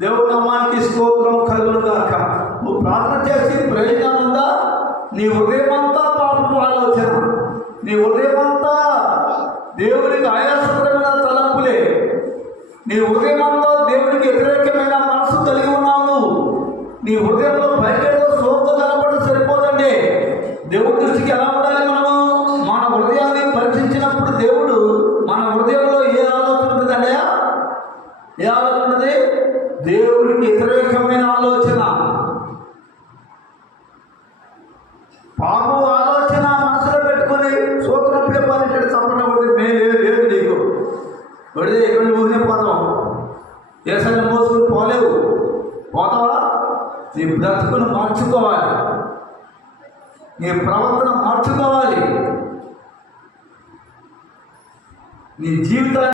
దేవుడి నామానికి స్తోత్రం కలుగును గాక. నువ్వు ప్రార్థన చేసి ప్రయోజనం ఉందా? నీ హృదయమంతా పాపపు ఆలోచన, నీ హృదయమంతా దేవునికి ఆయాసకరమైన తలంపులే, నీ హృదయమంతా దేవునికి వ్యతిరేకమైన మనసు కలిగి ఉన్నావు. నీ హృదయంలో బయటలో సోపు కనపడడం సరిపోదండి. దేవుడి దృష్టికి ఎలా ఉండాలి? మనము మన హృదయాన్ని పరీక్షించినప్పుడు దేవుడు మన హృదయంలో ఏ ఆలోచన ఉంటుందండి? ఏ ఆలోచన ఉంటుంది? దేవుడికి వ్యతిరేకమైన ఆలోచన, పాపం ఆలోచన మనసులో పెట్టుకొని సూత్రం పేపాలి చప్పట కొట్టి లేదు నీకు పడితే ఎక్కడ ఊరినే పోతాం. ఏసైనా మోసుకుని పోలేవు. పోతావా? నీ బ్రతుకును మార్చుకోవాలి, నీ ప్రవర్తన మార్చుకోవాలి, నీ జీవితాన్ని